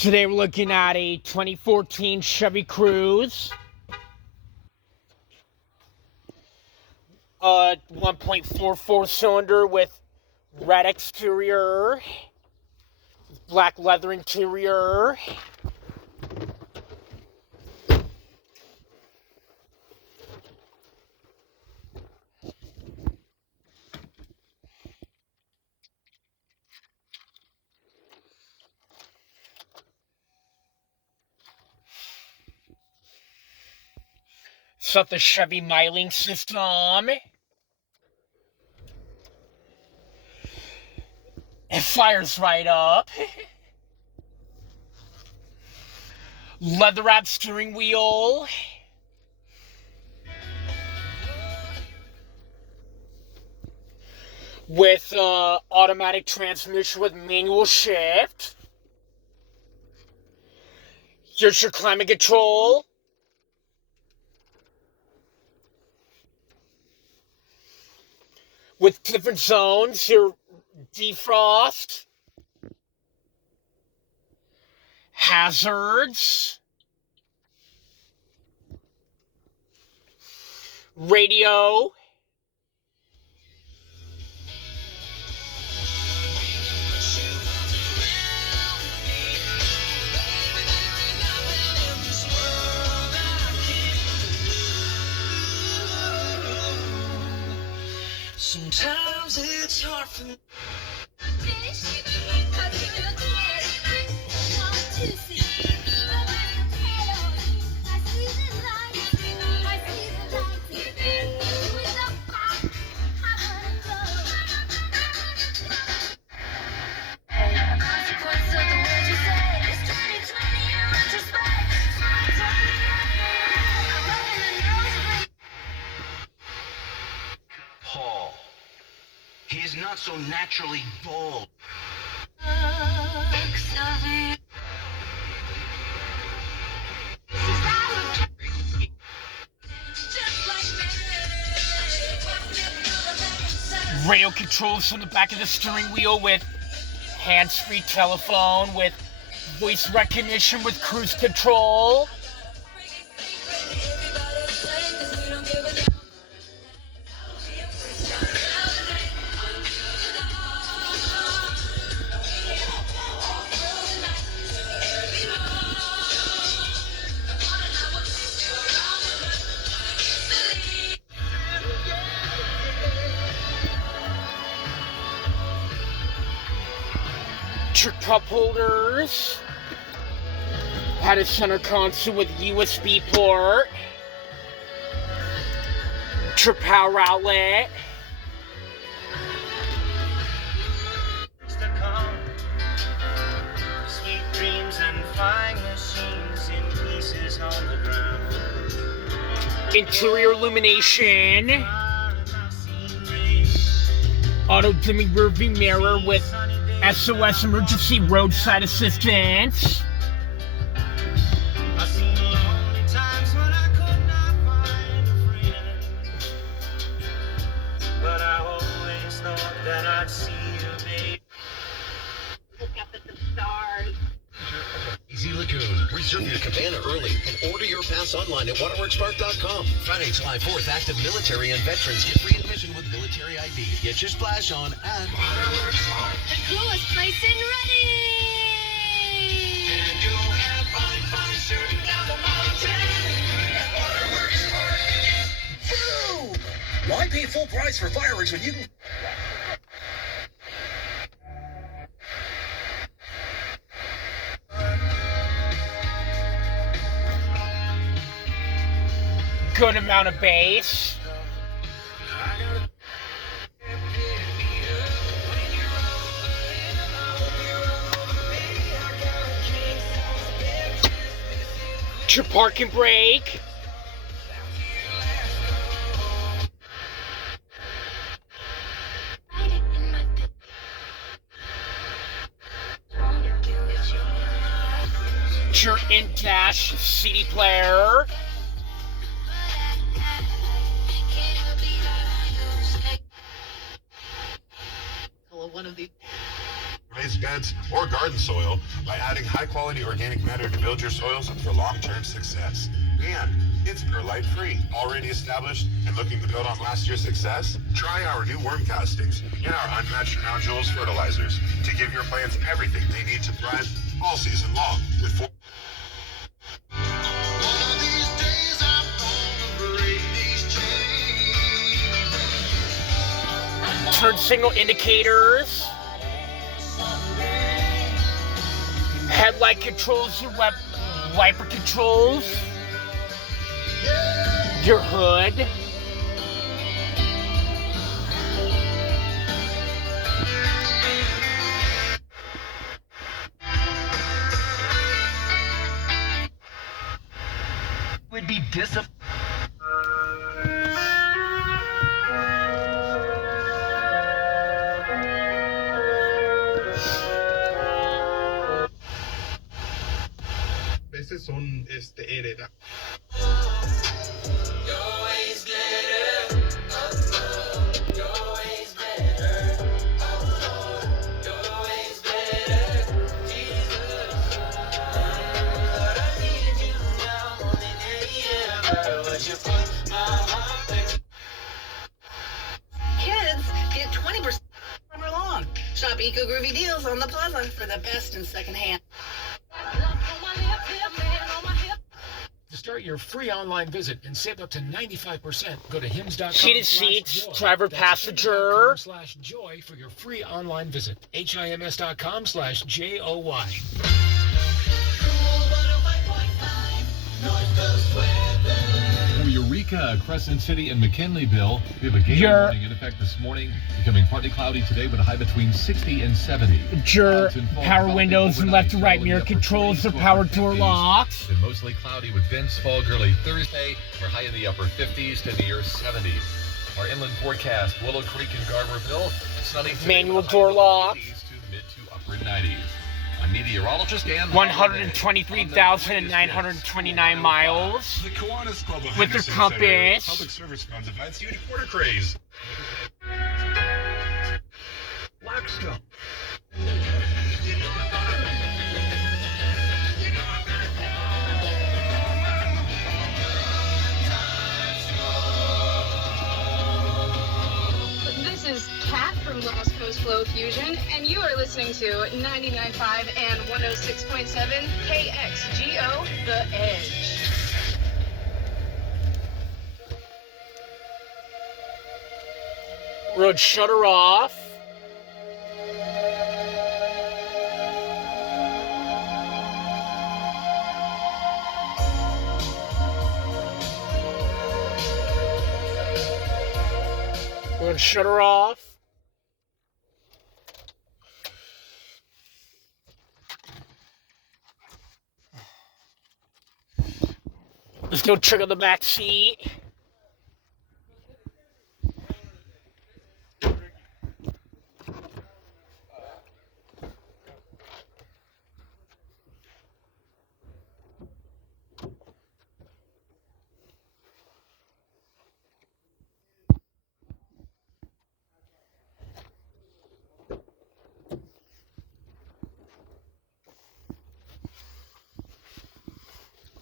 Today we're looking at a 2014 Chevy Cruze. 1.44 cylinder with red exterior, black leather interior. It's got the Chevy miling system. It fires right up. Leather wrap steering wheel. With automatic transmission with manual shift. Here's your climate control. With different zones, your defrost, hazards, radio, sometimes it's hard for me. Paul, he is not so naturally bold. radio controls on the back of the steering wheel with hands-free telephone, with voice recognition with cruise control. Your cup holders. Had a center console with USB port. Your power outlet. Sweet dreams and flying machines in pieces on the ground. Interior illumination. Auto dimming rearview mirror with SOS emergency roadside assistance. I've seen lonely times when I could not find a friend, but I always thought that I'd see you, babe. Look up at the stars. Easy Lagoon. Reserve your cabana early and order your pass online at waterworkspark.com. Friday, July 4th, active military and veterans get free admission with military ID. Get your splash on at Waterworks Park. The coolest place in Reading! And you'll have fun shooting down the mountain at Waterworks Park. Boom! Why pay full price for fireworks when you can... Good amount of bass. Your parking brake. Your in-dash CD player. One of these. Raise raised beds, or garden soil by adding high-quality organic matter to build your soils for long-term success. And it's perlite-free. Already established and looking to build on last year's success? Try our new worm castings and our unmatched Crown Jewels fertilizers to give your plants everything they need to thrive all season long. With four turn signal indicators, headlight controls, your wiper controls, your hood, Would be disappointed. veces son heredadas. Kids get 20% summer long. Shop Eco Groovy deals on the plaza for the best in secondhand. To start your free online visit and save up to 95%, go to hims.com. heated seats, driver passenger. /joy for your free online visit. hims.com/joy. From Eureka, Crescent City, and McKinleyville, we have a gale warning in effect this morning, becoming partly cloudy today with a high between 60 and 70. Your power windows and left and right mirror controls, the power door locks. Been mostly cloudy with dense fog early Thursday. We're high in the upper 50s to near 70s. Our inland forecast: Willow Creek and Garberville, sunny today Manual with a high door in the lock. 50s to mid to upper 90s. I'm meteorologist Dan. 123,929 miles The Kiwanis Club of with their Henderson compass. Center public service funds events due to quarter craze. Blackstone. This is Kat from Lost Coast Flow Fusion, and you are listening to 99.5 and 106.7 KXGO, The Edge. Road shutter off. Road shutter off. Let's go trigger the back seat.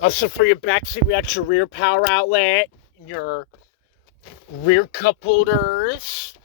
Also for your back seat, we got your rear power outlet, your rear cup holders,